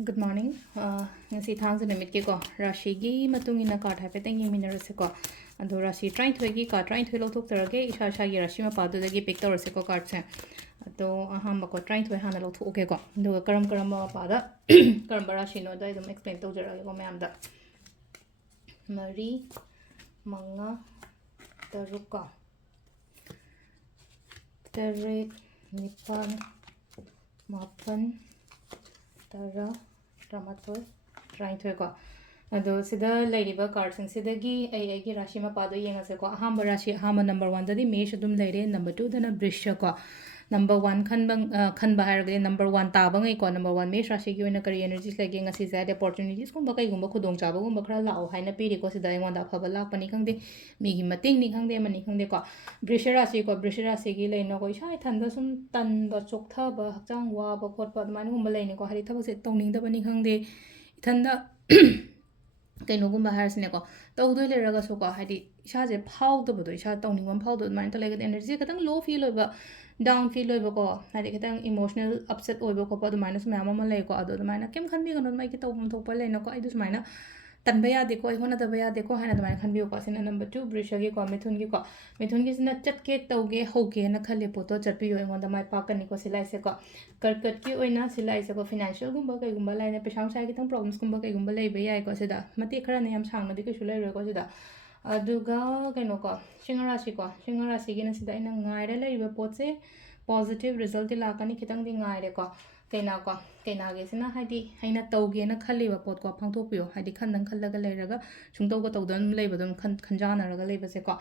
Good morning. Ngasi thang numit ke ko rashi gi matung ina card hai peteng yemi narase ko ado rashi trying to gi card trying to lo tok tarage isha sha gi rashi ma padu gi pick tor se ko card se ado aham ko trying to hana lo thok ke ko ado karam ma pada karam rashi no dai dum explain to jara ko ma'am da mari manga taruka tarik nipan mapan tara Ramathoi trying to go. Ado sida lairiba cards and sidagi ai rashi ma pado yenga se ko ahamba rashi ahamba number 1 dadi mesh adum laire number 2 dana brisha ko number 1 khan bahar ge number 1 ta bangai ko number 1 mesh rashi gi oina kari energies lage ngasi side opportunities kum bakai gumba khudong chaba gumba khara lao haina piri ko sida engonda phaba lak pani khangde mi gi mating ni khangde mani khangde ko brisha rashi gi leino ko isai thanda sum tan ba choktha ba hakchang wa ba khot pa mani gumba leine ko hari thabak se tongning da bani khangde ithanda ꯀꯩꯅꯣꯒꯨꯝꯕ ꯍꯥꯏꯔꯁꯤꯅꯦꯀꯣ ꯇꯧꯗꯣꯏ ꯂꯩꯔꯒꯁꯨꯀꯣ ꯍꯥꯏꯗꯤ ꯏꯁꯥꯁꯦ ꯐꯥꯎꯗꯕꯗꯣ ꯏꯁꯥ ꯇꯧꯅꯤꯡꯕ ꯑꯃ ꯐꯥꯎꯗꯕ ꯑꯗꯨꯃꯥꯏꯅ ꯇꯧ ꯂꯩꯔꯒꯗꯤ ꯑꯦꯅꯔꯖꯤꯁꯦ ꯈꯤꯇꯪ ꯂꯣ ꯐꯤꯜ ꯑꯣꯏꯕ ꯗꯥꯎꯟ ꯐꯤꯜ ꯑꯣꯏꯕꯀꯣ ꯍꯥꯏꯗꯤ ꯈꯤꯇꯪ ꯏꯃꯣꯁꯅꯦꯜ ꯑꯞꯁꯦꯠ ꯑꯣꯏꯕ ꯈꯣꯠꯄ ꯑꯗꯨꯃꯥꯏꯅꯁꯨ ꯃꯌꯥꯝ ꯑꯃ ꯂꯩꯀꯣ ꯑꯗꯣ ꯑꯗꯨꯃꯥꯏꯅ ꯀꯩꯝ ꯈꯟꯕꯤꯒꯅꯨ ꯑꯗꯨꯝ ꯑꯩꯒꯤ ꯇꯧꯐꯝ ꯊꯣꯛꯄ ꯂꯩꯅꯀꯣ ꯑꯩꯗꯣ ꯁꯨꯃꯥꯏꯅ ꯇꯟꯕ ꯌꯥꯗꯦꯀꯣ ꯑꯩ ꯍꯣꯠꯅꯗꯕ ꯌꯥꯗꯦꯀꯣ ꯍꯥꯏꯅ ꯑꯗꯨꯃꯥꯏꯅ ꯈꯟꯕꯤꯌꯨꯀꯣ ꯁꯤꯅ ꯅꯝꯕꯔ 2 ꯕ꯭ꯔꯤꯁꯒꯤꯀꯣ ꯃꯤꯊꯨꯟꯒꯤꯀꯣ ꯃꯤꯊꯨꯟꯒꯤꯁꯤꯅ ꯆꯠꯀꯦ ꯇꯧꯒꯦ ꯍꯧꯒꯦꯅ ꯈꯜꯂꯦ ꯄꯣꯠꯇꯣ ꯆꯠꯄꯤꯌꯣ ꯑꯩꯉꯣꯟꯗ ꯃꯥꯏ ꯄꯥꯛꯀꯅꯤꯀꯣ ꯁꯤꯂꯥꯏꯁꯦꯀꯣ ꯀꯔꯀꯠꯀꯤ ꯑꯣꯏꯅ ꯁꯤꯂꯥꯏꯁꯦꯀꯣ ꯐꯤꯅꯥꯟꯁꯤꯌꯦꯜꯒꯨꯝꯕ ꯀꯩꯒꯨꯝꯕ ꯂꯩꯅ ꯄꯩꯁꯥ ꯅꯨꯡꯁꯥ ꯈꯤꯇꯪ ꯄ꯭ꯔꯣꯕ꯭ꯂꯦꯝꯁꯀꯨꯝꯕ ꯀꯩꯒꯨꯝꯕ ꯂꯩꯕ ꯌꯥꯏꯀꯣ ꯁꯤꯗ ꯃꯇꯦꯛ ꯈꯔꯅ ꯌꯥꯝ ꯁꯥꯡꯅꯗꯤ ꯀꯩꯁꯨ ꯂꯩꯔꯣꯏꯀꯣ ꯁꯤꯗ ꯑꯗꯨꯒ ꯀꯩꯅꯣꯀꯣ ꯁꯤꯡꯍ ꯔꯥꯁꯤꯒꯤꯅ ꯁꯤꯗ ꯑꯩꯅ ꯉꯥꯏꯔ ꯂꯩꯔꯤꯕ ꯄꯣꯠꯁꯦ ꯄꯣꯖꯤꯇꯤቭ ꯔꯤꯖꯜꯇꯤ ꯂꯥꯛꯀꯅꯤ ꯈꯤꯇꯪꯗꯤ ꯉꯥꯏꯔꯦꯀꯣ ꯀꯩꯅꯥꯒꯤꯁꯤꯅ ꯍꯥꯏꯗꯤ ꯑꯩꯅ ꯇꯧꯒꯦꯅ ꯈꯜꯂꯤꯕ ꯄꯣꯠꯀꯣ ꯄꯥꯡꯊꯣꯛꯄꯤꯌꯣ ꯍꯥꯏꯗꯤ ꯈꯟꯗꯪ ꯈꯜꯂꯒ ꯂꯩꯔꯒ ꯁꯨꯡꯇꯧꯒ ꯇꯧꯗꯅ ꯂꯩꯕꯗꯣ ꯈꯟꯖꯥꯟꯅꯔꯒ ꯂꯩꯕꯁꯦꯀꯣ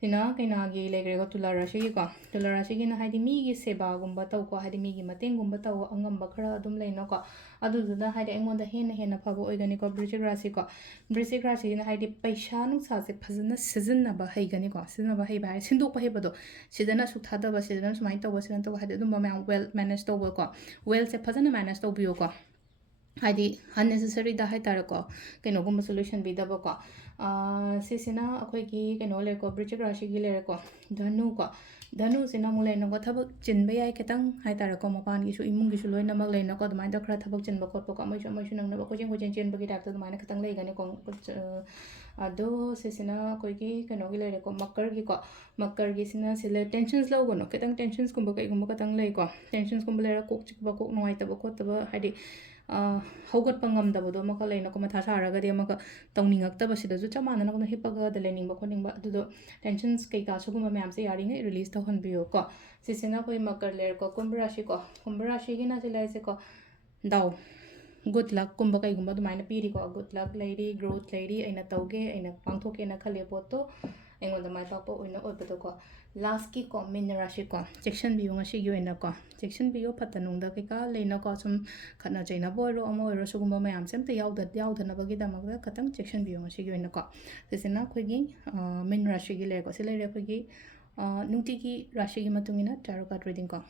ꯁꯤꯅ ꯀꯩꯅꯥꯒꯤ ꯂꯩꯈ꯭ꯔꯦꯀꯣ ꯇꯨꯂꯥ ꯔꯥꯁꯤꯒꯤꯀꯣ ꯇꯨꯂꯥ ꯔꯥꯁꯤꯒꯤꯅ ꯍꯥꯏꯗꯤ ꯃꯤꯒꯤ ꯁꯦꯕꯥꯒꯨꯝꯕ ꯇꯧꯀꯣ ꯍꯥꯏꯗꯤ ꯃꯤꯒꯤ ꯃꯇꯦꯡꯒꯨꯝꯕ ꯇꯧ ꯑꯉꯝꯕ ꯈꯔ ꯑꯗꯨꯝ ꯂꯩꯅꯀꯣ ꯑꯗꯨꯗꯨꯅ ꯍꯥꯏꯗꯤ ꯑꯩꯉꯣꯟꯗ ꯍꯦꯟꯅ ꯐꯕ ꯑꯣꯏꯒꯅꯤꯀꯣ ꯕ꯭ꯔꯤꯁꯤꯛ ꯔꯥꯁꯤꯀꯣ ꯕ꯭ꯔꯤꯁꯤꯛ ꯔꯥꯁꯤꯁꯤꯅ ꯍꯥꯏꯗꯤ ꯄꯩꯁꯥ ꯅꯨꯡꯁꯥꯁꯦ ꯐꯖꯅ ꯁꯤꯖꯤꯟꯅꯕ ꯍꯩꯒꯅꯤꯀꯣ ꯁꯤꯖꯤꯟꯅꯕ ꯍꯩꯕ ꯍꯥꯏꯔꯦ ꯁꯤꯟꯗꯣꯛꯄ ꯍꯩꯕꯗꯣ ꯁꯤꯗꯅ ꯑꯁꯨꯛ ꯊꯥꯗꯕ ꯁꯤꯗꯅ ꯁꯨꯃꯥꯏꯅ ꯇꯧꯕ ꯁꯤꯗꯅ ꯇꯧꯕ ꯍꯥꯏꯗꯤ ꯑꯗꯨꯝꯕ ꯃꯌꯥꯝ ꯋꯦꯜ ꯃꯦꯅꯦꯖ ꯇꯧꯕꯀꯣ ꯋꯦꯜꯁꯦ ꯐꯖꯅ ꯃꯦꯅꯦꯖ ꯇꯧꯕꯤꯌꯣꯀꯣ ꯍꯥꯏꯗꯤ ꯑꯟꯅꯦꯁꯦꯁꯔꯤꯗ ꯍꯥꯏꯇꯥꯔꯦꯀꯣ ꯀꯩꯅꯣꯒꯨꯝꯕꯁꯨ ꯂꯣꯏꯁꯟꯕꯤꯗꯕꯀꯣ ꯁꯤꯁꯤꯅ ꯑꯩꯈꯣꯏꯒꯤ ꯀꯩꯅꯣ ꯂꯩꯔꯦꯀꯣ ꯕ꯭ꯔꯤꯆꯤꯛ ꯔꯥꯁꯤꯒꯤ ꯂꯩꯔꯦꯀோ ꯙꯅꯨꯀꯣ ꯙꯅꯨꯁꯤꯅ ꯑꯃꯨꯛ ꯂꯩꯅꯀꯣ ꯊꯕꯛ ꯆꯤꯟꯕ ꯌꯥꯏ ꯈꯤꯇꯪ ꯍꯥꯏꯇꯥꯔꯦꯀꯣ ꯃꯄꯥꯟꯒꯤꯁꯨ ꯏꯃꯨꯡꯒꯤꯁꯨ ꯂꯣꯏꯅꯃꯛ ꯂꯩꯅꯀꯣ ꯑꯗꯨꯃꯥꯏꯅ ꯇꯧ ꯈꯔ ꯊꯕꯛ ꯆꯤꯟꯕ ꯈꯣꯠꯄꯀꯣ ꯑꯃꯁꯨ ꯅꯪꯅꯕ ꯀꯣꯏꯆꯦꯟ ꯆꯦꯟꯕꯒꯤ ꯇꯥꯏꯞꯇ ꯑꯗꯨꯃꯥꯏꯅ ꯈꯤꯇꯪ ꯂꯩꯒꯅꯤꯀꯣ ꯑꯗꯣ ꯁꯤꯁꯤꯅ ꯑꯩꯈꯣꯏꯒꯤ ꯀꯩꯅꯣꯒꯤ ꯂꯩꯔꯦꯀꯣ ꯃꯀꯔꯒꯤꯁꯤꯅ ꯁꯤꯗ ꯇꯦꯟꯁꯟꯁ ꯂꯧꯒꯅꯨ ꯈꯤꯇꯪ ꯇꯦꯟꯁꯟꯁꯀꯨꯝꯕ ꯀꯩꯒꯨꯝꯕ ꯈꯤꯇꯪ ꯂꯩꯀꯣ ꯇꯦꯟꯁꯟꯁꯀꯨꯝꯕ ꯂꯩꯔ ꯀꯣꯛ ꯆꯤꯛꯄ ꯀꯣꯛ ꯅꯨꯡꯉꯥꯏꯇꯕ ꯈꯣꯠꯇꯕ ꯍꯥꯏꯗꯤ ꯍꯧꯒꯠꯄ ꯉꯝꯗꯕꯗꯣ ꯑꯃꯈꯛ ꯂꯩꯅꯀꯣ ꯃꯊꯥ ꯁꯥꯔꯒꯗꯤ ꯑꯃꯨꯛꯀ ꯇꯧꯅꯤꯡꯉꯛꯇꯕꯁꯤꯗꯁꯨ ꯆꯞ ꯃꯥꯟꯅꯅ ꯍꯤꯞꯄꯒꯗ ꯂꯩꯅꯤꯡꯕ ꯈꯣꯠꯅꯤꯡꯕ ꯑꯗꯨꯗꯣ ꯇꯦꯟꯁꯟꯁ ꯀꯩꯀꯥ ꯁꯤꯒꯨꯝꯕ ꯃꯌꯥꯝꯁꯦ ꯌꯥꯔꯤꯉꯩ ꯔꯤꯂꯤꯁ ꯇꯧꯍꯟꯕꯤꯌꯨꯀꯣ ꯁꯤꯁꯤꯅ ꯑꯩꯈꯣꯏ ꯃꯀꯔ ꯂꯩꯔꯦꯀꯣ ꯀꯨꯝꯚ ꯔꯥꯁꯤꯒꯤꯅ ꯁꯤ ꯂꯩꯔꯤꯁꯦꯀꯣ ꯗꯥꯎ ꯒꯨꯗ ꯂꯛꯀꯨꯝꯕ ꯀꯩꯒꯨꯝꯕ ꯑꯗꯨꯃꯥꯏꯅ ꯄꯤꯔꯤꯀꯣ ꯒꯨꯗ ꯂꯛ ꯂꯩꯔꯤ ꯒ꯭ꯔꯣꯊ ꯂꯩꯔꯤ ꯑꯩꯅ ꯇꯧꯒꯦ ꯑꯩꯅ ꯄꯥꯡꯊꯣꯛꯀꯦꯅ ꯈꯜꯂꯤ ꯄꯣꯠꯇꯣ ꯑꯩꯉꯣꯟꯗ ꯃꯥꯏ ꯄꯥꯛꯄ ꯑꯣꯏꯅ ꯑꯣꯏꯕꯗꯣꯀꯣ ꯂꯥꯁꯀꯤꯀꯣ ꯃꯤꯟ ꯔꯥꯁꯤꯀꯣ ꯆꯦꯛꯁꯤꯟꯕꯤꯌꯨ ꯉꯁꯤꯒꯤ ꯑꯣꯏꯅꯀꯣ ꯆꯦꯛꯁꯤꯟꯕꯤꯌꯨ ꯐꯠꯇ ꯅꯨꯡꯗ ꯀꯩꯀꯥ ꯂꯩꯅꯀꯣ ꯁꯨꯝ ꯈꯠꯅ ꯆꯩꯅꯕ ꯑꯣꯏꯔꯣ ꯑꯃ ꯑꯣꯏꯔꯣ ꯁꯤꯒꯨꯝꯕ ꯃꯌꯥꯝꯁꯦ ꯑꯝꯇ ꯌꯥꯎꯗꯅꯕꯒꯤꯗꯃꯛꯇ ꯈꯤꯇꯪ ꯆꯦꯛꯁꯤꯟꯕꯤꯌꯨ ꯉꯁꯤꯒꯤ ꯑꯣꯏꯅꯀꯣ ꯁꯤꯁꯤꯅ ꯑꯩꯈꯣꯏꯒꯤ ꯃꯤꯟ ꯔꯥꯁꯤꯒꯤ ꯂꯩꯔꯦꯀꯣ ꯁꯤ ꯂꯩꯔꯦ ꯑꯩꯈꯣꯏꯒꯤ ꯅꯨꯡꯇꯤꯒꯤ ꯔꯥꯁꯤꯒꯤ ꯃꯇꯨꯡ ꯏꯟꯅ ꯇꯥꯔꯣ ꯀꯥꯔꯗ ꯔꯤꯗꯤꯡ ꯀꯣ